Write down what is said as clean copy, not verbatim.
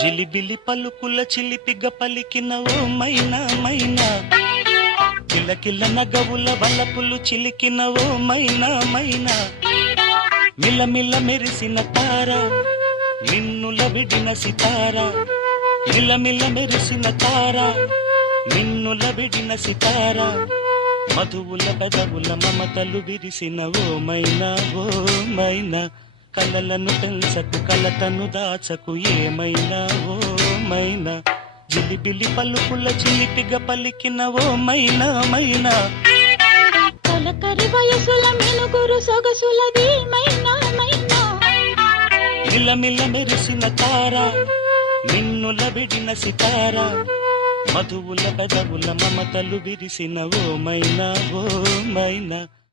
జిలిబిలి పలుకుల చిలిపిగ పలికిన ఓ మైనా మైనా, కిలకిల నగవుల వలపులు చిలికిన ఓ మైనా మైనా, మిలమిల మెరిసిన తార నిన్నుల విడిన సితార, మిలమిల మెరిసిన తార నిన్నుల విడిన సితార, మధువుల పెదవుల మమతలు విరిసిన ఓ మైనా ఓ మైనా, కలలను పెంచకు కలతను దాచకు ఏమైనా ఓ మైనా, జిలిబిలి పలుకుల చిలిపిగ పలికిన ఓ మైనా మైనా, తొలకరి వయసుల మినుగురు సొగసులది మైనా మైనా, మిలమిల మెరిసిన తార నిన్నుల విడిన సితార, మధువుల పెదవుల మమతలు విరిసిన ఓ మైనా ఓ మైనా.